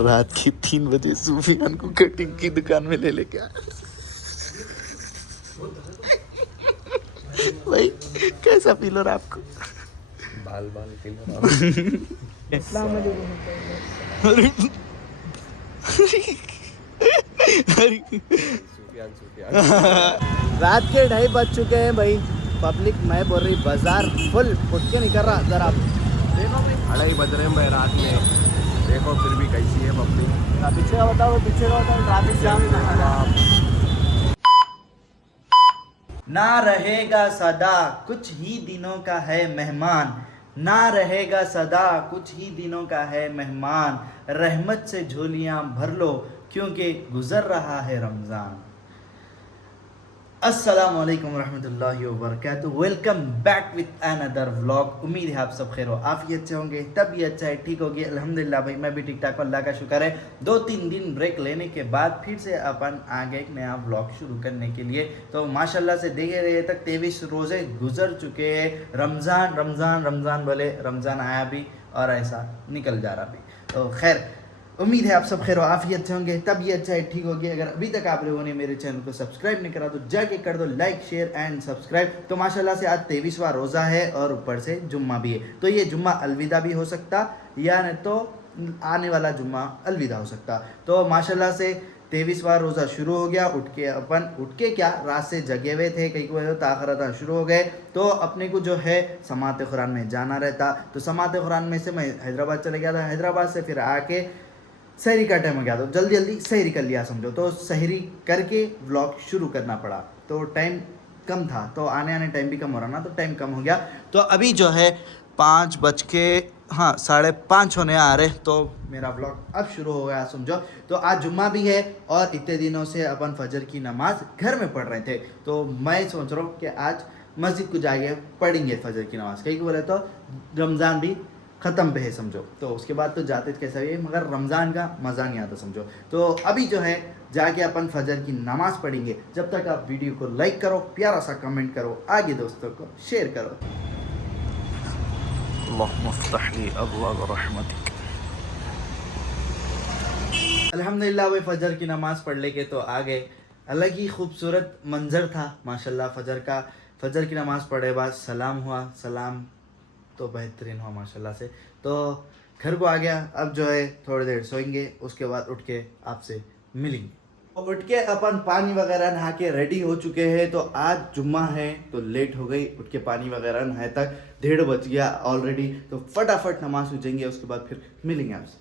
रात की 3 बजे सूफियान को कटिंग की दुकान में ले लेके आया। भाई कैसा फील हो रहा है आपको? बाल बाल फील हो रहा सूफियान सूफियान। रात के 2:30 बज चुके हैं भाई। पब्लिक मैं बोल रही बाजार फुल उठ के निकल रहा। जरा देखो भाई 2:30 बज रहे हैं भाई रात में, देखो फिर भी कैसी है पब्लिक। पीछे का बताओ, पीछे का बताओ। ट्रैफिक जाम ना रहेगा सदा, कुछ ही दिनों का है मेहमान। ना रहेगा सदा, कुछ ही दिनों का है मेहमान। रहमत से झोलियां भर लो, क्योंकि गुजर रहा है रमज़ान। अस्सलामुअलैकुम रहमतुल्लाहि व बरकातुहू। Welcome back with another vlog. उम्मीद है आप सब खैर हो आफियत से होंगे, तबीयत चाहे ठीक होगी। अल्हम्दुलिल्लाह भाई मैं भी ठीक ठाक हूं, अल्लाह का शुक्र है। 2-3 दिन ब्रेक लेने के बाद फिर से अपन आगे एक नया व्लॉग शुरू करने के लिए। तो माशाल्लाह से देखे रहे तक 23 रोज़े गुजर चुके हैं। रमज़ान रमज़ान रमज़ान बोले रमज़ान आया भी और ऐसा निकल जा रहा भी। तो खैर उम्मीद है आप सब खैर आफियत से होंगे, तबीयत चाहे ठीक होगी। अगर अभी तक आप लोगों ने मेरे चैनल को सब्सक्राइब नहीं करा तो जाके कर दो लाइक शेयर एंड सब्सक्राइब। तो माशाल्लाह से आज 23वां रोज़ा है और ऊपर से जुम्मा भी है। तो ये जुम्मा अलविदा भी हो सकता या नहीं तो आने वाला जुम्मा अलविदा हो सकता। तो माशाल्लाह से 23वां रोज़ा शुरू हो गया। उठ के क्या रात से जगे हुए थे, कई को ताखरता शुरू हो गए। तो अपने को जो है समात कुरान में जाना रहता। तो समात कुरान में से मैं हैदराबाद चले गया था। हैदराबाद से फिर आके सहरी का टाइम हो गया, तो जल्दी जल्दी सहरी कर लिया समझो। तो सहरी करके व्लॉग शुरू करना पड़ा। तो टाइम कम था, तो आने टाइम भी कम हो रहा ना, तो टाइम कम हो गया। तो अभी जो है 5:05 होने आ रहे, तो मेरा व्लॉग अब शुरू हो गया समझो। तो आज जुम्मा भी है और इतने दिनों से अपन फजर की नमाज घर में पढ़ रहे थे। तो मैं सोच रहा हूँ कि आज मस्जिद को जाके पढ़ेंगे फजर की नमाज। कहीं बोले तो रमज़ान भी ख़त्म पे है समझो। तो उसके बाद तो जाते कैसा भी है, मगर रमज़ान का मज़ा नहीं आता समझो। तो अभी जो है जाके अपन फजर की नमाज़ पढ़ेंगे। जब तक आप वीडियो को लाइक करो, प्यारा सा कमेंट करो, आगे दोस्तों को शेयर करो। अल्हम्दुलिल्लाह भाई फजर की नमाज़ पढ़ लेके तो आ गए। अलग ही खूबसूरत मंजर था माशाल्लाह फजर की नमाज़ पढ़े बाद सलाम हुआ। सलाम तो बेहतरीन हुआ माशाल्लाह से। तो घर को आ गया। अब जो है थोड़ी देर सोएंगे, उसके बाद उठ के आपसे मिलेंगे। उठ के अपन पानी वगैरह नहा के रेडी हो चुके हैं। तो आज जुम्मा है तो लेट हो गई, उठ के पानी वगैरह नहाए तक 1:30 बज गया ऑलरेडी। तो फटाफट नमाज उठेंगे, उसके बाद फिर मिलेंगे आपसे।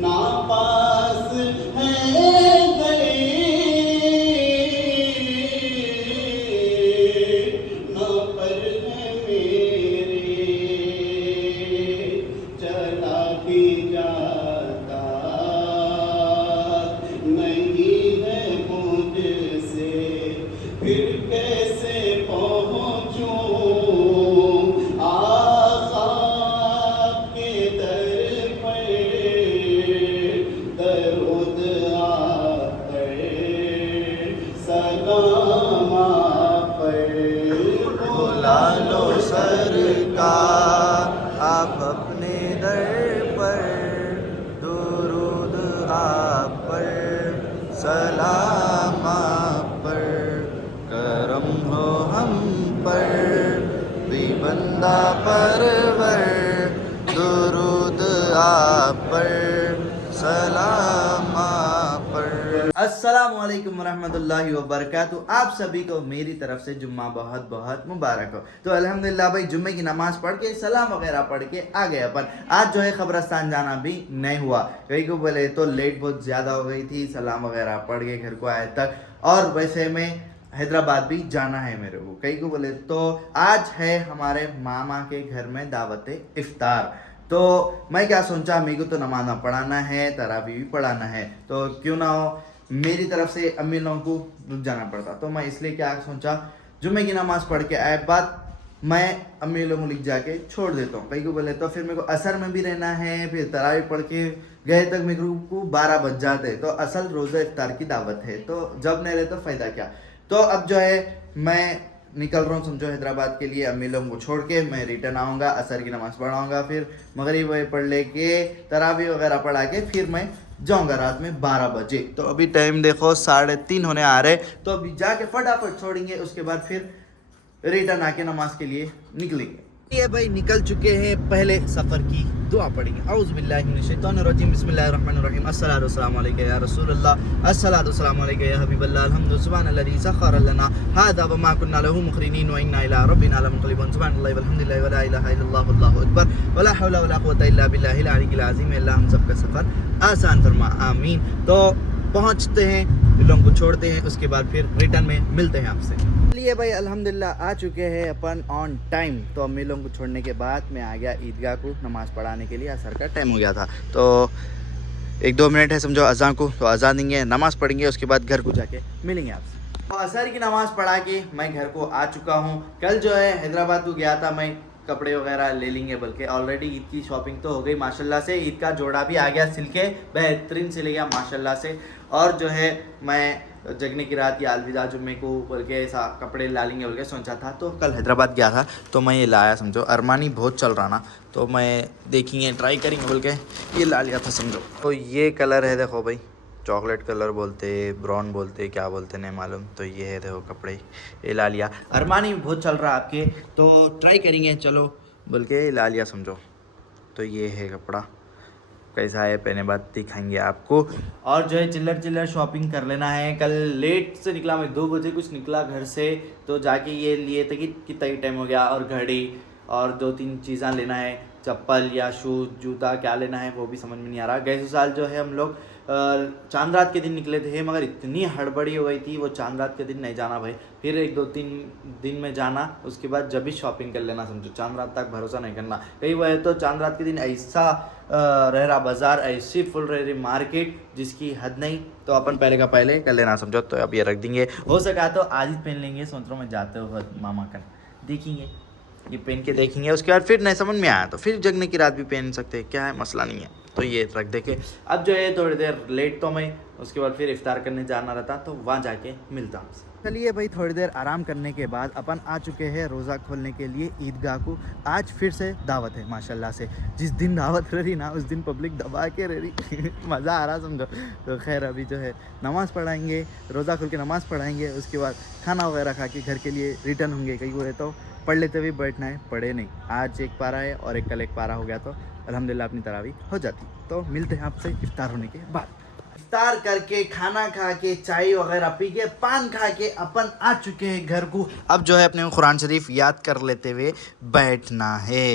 ना पास है गए, ना पर है मेरे, चला भी जाता नहीं है मुझसे, फिर कैसे पहुँचूं आका के दर पर। दरूद आकर सलाम पर बुला लो सरकार आप अपने दर पर। दुरूद आप पर सलाम आप पर, करम हो हम पर भी बंदा परवर। दुरूद आप पर सलाम आप पर। अस्सलामुअलैकुम रहमतुल्लाहि व बरकातुहू। आप सभी को मेरी तरफ से जुम्मा बहुत बहुत मुबारक हो। तो अल्हम्दुलिल्लाह भाई जुम्मे की नमाज पढ़ के सलाम वगैरह पढ़ के आ गए अपन। आज जो है कब्रस्तान जाना भी नहीं हुआ, कहीं को बोले तो लेट बहुत ज़्यादा हो गई थी। सलाम वगैरह पढ़ के घर को आए तक, और वैसे में हैदराबाद भी जाना है मेरे को। कहीं को बोले तो आज है हमारे मामा के घर में दावत इफ्तार। तो मैं क्या सोचा, मेरे को तो नमाज़ पढ़ाना है, तरावी भी पढ़ाना है, तो क्यों ना हो मेरी तरफ से अम्मी लोगों को रुक जाना पड़ता। तो मैं इसलिए क्या सोचा, जुम्मे की नमाज़ पढ़ के आए बाद मैं अम्मी लोगों को लिख जाके छोड़ देता हूँ। कहीं को बोले तो फिर मेरे को असर में भी रहना है, फिर तरावी पढ़ के गए तक मेरे को 12 बज जाते। तो असल रोज़ा इफ्तार की दावत है, तो जब नहीं रहे तो फ़ायदा क्या। तो अब जो है मैं निकल रहा हूँ समझो हैदराबाद के लिए। अम्मी लोगों को छोड़ के मैं रिटर्न आऊँगा, असर की नमाज़ पढ़ाऊँगा, फिर मगरिब पढ़ लेके तरावी वगैरह पढ़ा के फिर मैं जाऊँगा रात में 12 बजे। तो अभी टाइम देखो 3:30 होने आ रहे, तो अभी जाके फटाफट छोड़ेंगे, उसके बाद फिर रिटर्न आके नमाज के लिए निकलेंगे। ये भाई निकल चुके हैं, पहले सफ़र की दुआ पढ़ेंगे। औज़ु बिल्लाहि मिनश शैतानिर रजीम, बिस्मिल्लाहिर रहमानिर रहीम, अस्सलातु वस्सलामु अलैका या रसूलल्लाह, अस्सलातु वस्सलामु अलैका या हबीबल्लाह, अल्हम्दु सुब्हानल्लज़ी सख़्ख़र लना हाज़ा व मा कुन्ना लहू मुक़रिनीन व इन्ना इला रब्बिना लमुनक़लिबून, सुब्हानल्लाहि वल्हम्दुलिल्लाहि व ला इलाहा इल्लल्लाह वल्लाहु अकबर व ला हौला व ला कुव्वता इल्ला बिल्लाहिल अलिय्यिल अज़ीम। अल्लाह हम सबका सफ़र आसान फरमा, आमीन। तो पहुँचते हैं, लोगों को छोड़ते हैं, उसके बाद फिर रिटर्न में मिलते हैं आपसे। चलिए भाई अल्हम्दुलिल्लाह आ चुके हैं अपन ऑन टाइम। तो अम्मी लोगों को छोड़ने के बाद मैं आ गया ईदगाह को नमाज़ पढ़ाने के लिए। असर का टाइम हो गया था, तो 1-2 मिनट है समझो अज़ान को, तो अज़ान देंगे, नमाज़ पढ़ेंगे, उसके बाद घर को जाके मिलेंगे आपसे। तो असर की नमाज़ पढ़ा के मैं घर को आ चुका हूँ। कल जो है हैदराबाद को गया था मैं, कपड़े वगैरह ले लेंगे, बल्कि ऑलरेडी ईद की शॉपिंग तो हो गई माशाल्लाह से। ईद का जोड़ा भी आ गया सिल के, बेहतरीन सिल गया माशाल्लाह से। और जो है मैं जगने की रात या अलविदा जुम्मे को बल्कि ऐसा कपड़े ला लेंगे बल्कि सोचा था। तो कल हैदराबाद गया था तो मैं ये लाया समझो, अरमानी बहुत चल रहा ना, तो मैं देखेंगे ट्राई करेंगे बोल के ये ला लिया था समझो। तो ये कलर है देखो भाई, चॉकलेट कलर बोलते, ब्राउन बोलते, क्या बोलते नहीं मालूम। तो ये है देखो कपड़े, ये ला लिया। अरमानी बहुत चल रहा आपके, तो ट्राई करेंगे चलो बोल के ला लिया समझो। तो ये है कपड़ा, कैसा है पहने बाद दिखाएंगे आपको। और जो है चिल्लर शॉपिंग कर लेना है। कल लेट से निकला मैं, 2 बजे कुछ निकला घर से, तो जाके ये लिए थे कि कितना ही टाइम हो गया। और घड़ी और 2-3 चीज़ें लेना है, चप्पल या शूज़ जूता क्या लेना है वो भी समझ में नहीं आ रहा। गए साल जो है हम लोग चांद रात के दिन निकले थे, मगर इतनी हड़बड़ी हो गई थी, वो चांद रात के दिन नहीं जाना भाई, फिर 1-2-3 दिन में जाना, उसके बाद जब भी शॉपिंग कर लेना समझो। चांद रात तक भरोसा नहीं करना, कहीं वो है तो चांद रात के दिन ऐसा रह रहा बाज़ार, ऐसी फुल रह रही मार्केट जिसकी हद नहीं। तो अपन पहले का पहले कर लेना समझो। तो अब ये रख देंगे, हो सका तो आज ही पहन लेंगे, सोच रहा हूँ मैं जाते हुए मामा का देखेंगे, ये पहन के देखेंगे, उसके बाद फिर नहीं समझ में आया तो फिर जगने की रात भी पहन सकते हैं, क्या है मसला नहीं है। तो ये रख दे के अब जो है थोड़ी देर लेट तो मैं, उसके बाद फिर इफ्तार करने जाना रहता, तो वहाँ जाके मिलता हूँ। चलिए भाई थोड़ी देर आराम करने के बाद अपन आ चुके हैं रोज़ा खोलने के लिए ईदगाह को। आज फिर से दावत है माशाल्लाह से, जिस दिन दावत रही ना उस दिन पब्लिक दबा के रह रही मज़ा आ रहा समझो। तो खैर अभी जो है नमाज़ पढ़ाएंगे, रोज़ा खोल के नमाज़ पढ़ाएंगे, उसके बाद खाना वगैरह खा के घर के लिए रिटर्न होंगे। कहीं हुए तो पढ़ लेते हुए बैठना है, पढ़े नहीं। आज 1 पारा है और कल 1 पारा हो गया तो अल्हम्दुलिल्लाह अपनी तरावी हो जाती। तो मिलते हैं आपसे इफ्तार होने के बाद। इफ्तार करके खाना खा के चाय वगैरह पी के पान खा के अपन आ चुके हैं घर को। अब जो है अपने कुरान शरीफ याद कर लेते हुए बैठना है।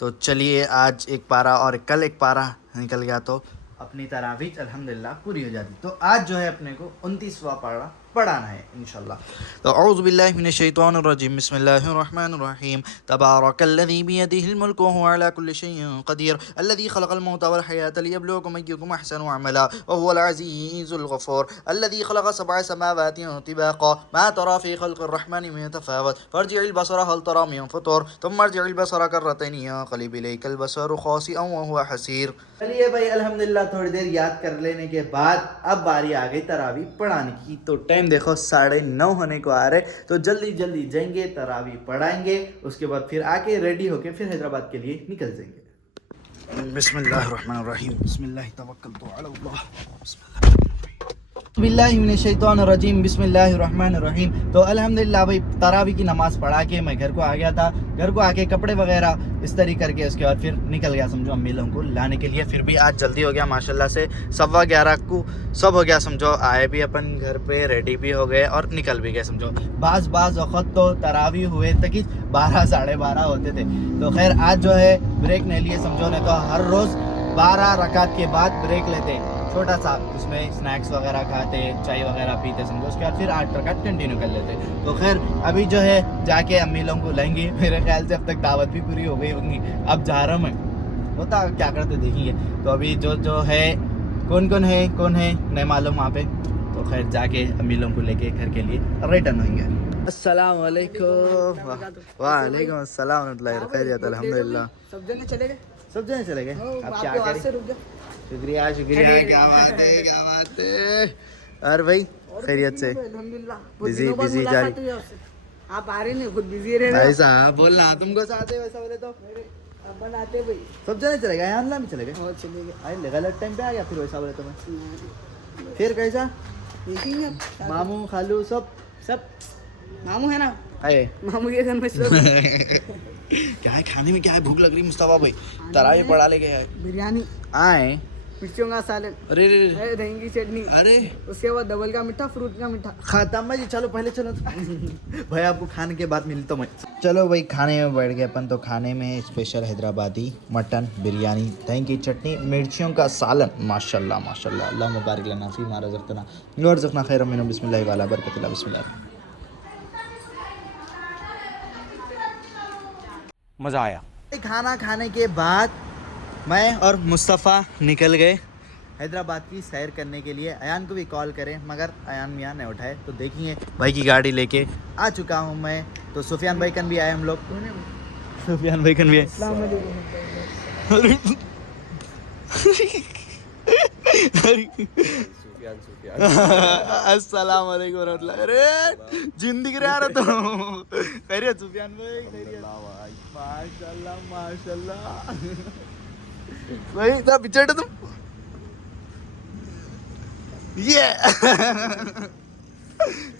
तो चलिए आज 1 पारा और कल 1 पारा निकल गया तो अपनी तरावीह अल्हम्दुलिल्लाह पूरी हो जाती। तो आज जो है अपने को 29वां पारा पढ़ाना है इंशाल्लाह। तो औज़ु बिल्लाहि मिनश शैतानिर रजीम, बिस्मिल्लाहिर रहमानिर रहीम, तबारकल्लज़ी बियदिहिल मुल्कु व हुवा अला कुल्लि शैइन क़दीर, अल्लज़ी खलक़ल मौता वल हयाता लियब्लुवकुम अय्युकुम अहसनु अमला व हुवल अज़ीज़ुल गफ़ूर, अल्लज़ी खलक़ सबअ समावातिन तिबाक़ा मा तरा फ़ी ख़ल्क़िर रहमानि मिन तफ़ावुत, फ़र्जि'िल बसरा हल तरा मिन फ़ुतूर, थुम्मा अर्जि'िल बसरा कर्रतैनि यंक़लिब इलैकल बसरु ख़ासिअन व हुवा हसीर। चलिए भाई अल्हम्दुलिल्लाह थोड़ी देर याद कर लेने के बाद अब बारी आ गई तरावी पढ़ाने की। तो टाइम देखो 9:30 होने को आ रहे, तो जल्दी जल्दी जाएंगे तरावी पढ़ाएंगे, उसके बाद फिर आके रेडी होके फिर हैदराबाद के लिए निकल जाएंगे। बिस्मिल्लाहिर्रहमानिर्रहीम, बिस्मिल्लाह तवक्कलतु अलल्लाह, बिस्मिल्लाहिमिनश्शैतानिर्रजीम, बिस्मिल्लाहिर्रहमानिर्रहीम। तो अल्हम्दुलिल्लाह भाई तरावी की नमाज़ पढ़ा के मैं घर को आ गया था। घर को आके कपड़े वगैरह इस्त्री करके उसके बाद फिर निकल गया समझो अम्मी लोगों को लाने के लिए। फिर भी आज जल्दी हो गया माशाल्लाह से, 11:15 को सब हो गया समझो। आए भी अपन घर पे, रेडी भी हो गए और निकल भी गए समझो। बाज़ वक़्त तो तरावी हुए तक ही 12 साढ़े 12 होते थे। तो खैर आज जो है ब्रेक नहीं लिए समझो, नहीं तो हर रोज़ 12 रकात के बाद ब्रेक लेते छोटा सा, उसमें स्नैक्स वगैरह खाते, चाय वगैरह पीते समझो, उसके बाद फिर 8 रकात कंटिन्यू कर लेते। तो खैर अभी जो है जाके अम्मी लोगों को लाएंगे, मेरे ख्याल से अब तक दावत भी पूरी हो गई होंगी। अब जा रहा हूँ मैं, होता क्या करते देखेंगे। तो अभी जो है कौन है नहीं मालूम वहाँ पे। तो खैर जाके अम्मी लोगों को लेके घर के लिए रिटर्न होंगे। अस्सलाम वालेकुम। वालेकुम अस्सलाम, खैरियत अल्हम्दुलिल्लाह। सब जने चले गए। सब जने चले गए, अब क्या करें। शुक्रिया शुक्रिया, क्या बात है। और भाई खैरियत से? बिजी बिजी जा रही। आप आ रहे नहीं, खुद बिजी रहे भाई साहब बोलना, तुमको साथ है वैसा बोले तो अब बनाते भाई। सब जने चले गए, यहाँ में चले गए। और चले गए। अरे गलत टाइम पे आ गया फिर वैसा बोले तो मैं। फिर कैसा देखेंगे अब। मामू खालू सब? सब मामू है ना, आए मामू के घर में सब। क्या है खाने में, क्या है? भूख लग रही मुस्तफा भाई, तराई पड़ा ले गए बिरयानी, आए। मिर्चों का सालन, अरे रे दही की चटनी, अरे उसके बाद डबल का मीठा, फ्रूट का मीठा। खाता जी, चलो पहले चलो। भाई आपको खाने के बाद मिलता मैं। चलो भाई खाने में बैठ गए अपन। तो खाने में स्पेशल हैदराबादी मटन बिरयानी, दही की चटनी, मिर्चियों का सालन। माशाल्लाह माशाल्लाह, अल्लाह मुबारक लना फी मा रज़क़ना व रज़क़ना खैरम मिन्हु बिस्मिल्लाह वाला बरकतिल्लाह बिस्मिल्लाह। मज़ा आया। खाना खाने के बाद मैं और मुस्तफ़ा निकल गए हैदराबाद की सैर करने के लिए। अयान को भी कॉल करें मगर अयान मियाँ ने उठाए, तो देखेंगे। भाई की गाड़ी लेके आ चुका हूँ मैं। तो सुफियान भाई कन भी आए हम लोग। सुफियान भाई कन भी आए। अस्सलाम वालेकुम वरहमतुल्लाह। अरे जिंदगी रहा रहा तो खैरियत सुफियान भाई? खैरियत माशाल्लाह माशाल्लाह। भाई था पीछे तुम ये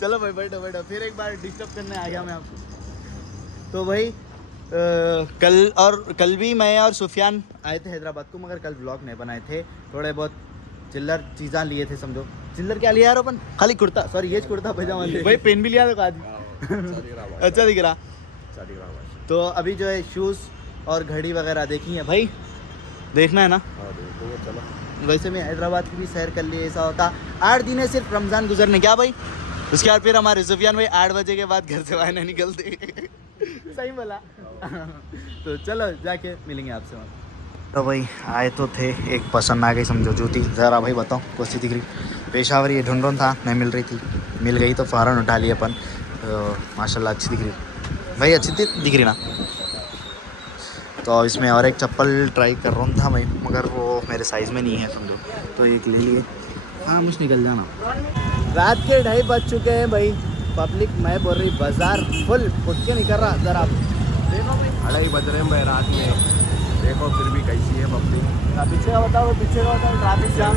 चलो भाई बैठो बैठो, फिर एक बार डिस्टर्ब करने आ गया मैं आपको। तो भाई कल भी मैं और सुफियान आए थे हैदराबाद को, मगर कल व्लॉग नहीं बनाए थे। थोड़े बहुत चिल्लर चीज़ा लिए थे, समझो। चिल्लर क्या लिया यार अपन? खाली कुर्ता, सॉरी ये कुर्ता पैजामा लिए। भाई पेन भी लिया था आज। अच्छा दिख रहा। तो अभी जो है शूज़ और घड़ी वगैरह देखी है भाई, देखना है ना? चलो। वैसे में हैदराबाद की भी सैर कर लिए, ऐसा होता 8 दिन है सिर्फ रमज़ान गुजरने। क्या भाई? उसके बाद फिर हमारे सुफियान भाई 8 बजे के बाद घर से बाहर नहीं निकलते। सही बोला। तो चलो जाके मिलेंगे आपसे वहाँ। तो भाई आए तो थे, एक पसंद आ गई समझो जूती। ज़रा भाई बताओ कौन सी दिख रही? पेशावर ये ढूंढ था, नहीं मिल रही थी, मिल गई तो फ़ौरन उठा लिए अपन। तो माशाल्लाह अच्छी दिख रही भाई, अच्छी दिख रही ना? तो इसमें और एक चप्पल ट्राई कर रहा था मैं, मगर वो मेरे साइज़ में नहीं है समझो, तो एक ले लिए। हाँ मुझे निकल जाना। रात के 2:30 बज चुके हैं भाई। पब्लिक मैं बोल रही बाजार फुल उठ के निकल रहा। ज़रा देखो भाई 2:30 बज रहे हैं भाई रात में, देखो फिर भी कैसी है पब्लिक। पीछे का बताओ, पीछे का बताओ। Traffic jam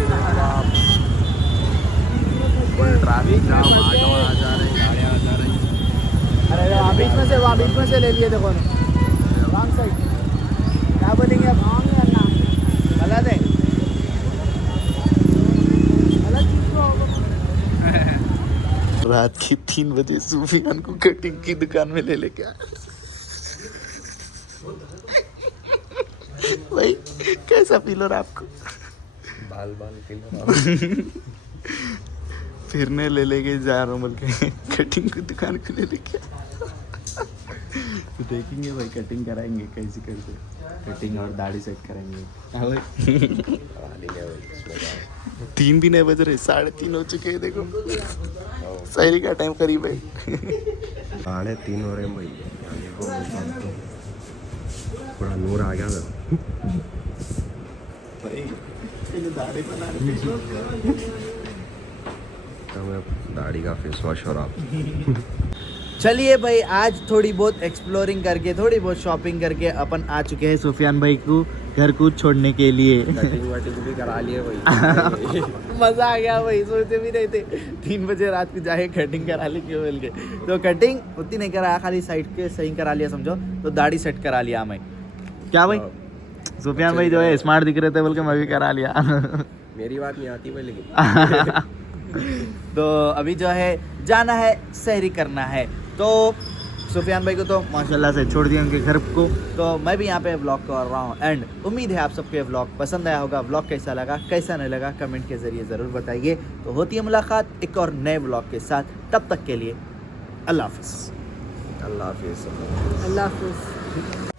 full traffic jam, auto आ जा रहे हैं, गाड़ियाँ आ जा रही हैं। अरे वहाँ बीच में से ले लिए देखो ना, रॉन्ग साइड। क्या बोलेंगे अब? गलत है, रात की 3 बजे सुफियान को कटिंग की दुकान में ले लेके आया। भाई कैसा फील हो रहा आपको? बाल फील फिरने ले लेके जा रहा हूँ बोल के कटिंग की दुकान को ले लेके। तो देखेंगे भाई, कटिंग कराएंगे कैसे कैसे, कटिंग और दाढ़ी सेट करेंगे। हाँ भाई 3 भी नहीं बज रहे, 3:30 हो चुके हैं। देखो सहरी का टाइम करीब है। 3:30 हो रहे हैं भाई। थोड़ा नूर आ गया था भाई दाढ़ी बना दाढ़ी का फेस वॉश और आप। चलिए भाई, आज थोड़ी बहुत एक्सप्लोरिंग करके, थोड़ी बहुत शॉपिंग करके अपन आ चुके हैं सुफियान भाई को घर को छोड़ने के लिए। कटिंग भी करा लिए भाई। मज़ा आ गया भाई, सोचते भी नहीं थे 3 बजे रात को जाके कटिंग करा ली क्यों बोल के। तो कटिंग उतनी नहीं कराया, खाली साइड के सही करा लिया समझो। तो दाढ़ी सेट करा लिया मैं। क्या भाई सुफियान भाई जो है स्मार्ट दिख रहे थे बोल के मैं भी करा लिया। मेरी बात नहीं आती भाई लेकिन। तो अभी जो है जाना है, सहरी करना है। तो सुफियान भाई को तो माशाल्लाह से छोड़ दिया उनके घर को, तो मैं भी यहाँ पे व्लॉग कर रहा हूँ। एंड उम्मीद है आप सबको ये व्लॉग पसंद आया होगा। व्लॉग कैसा लगा, कैसा नहीं लगा, कमेंट के ज़रिए ज़रूर बताइए। तो होती है मुलाकात एक और नए व्लॉग के साथ, तब तक के लिए अल्लाह हाफिज़। अल्लाह हाफिज़। अल्लाह हाफिज़।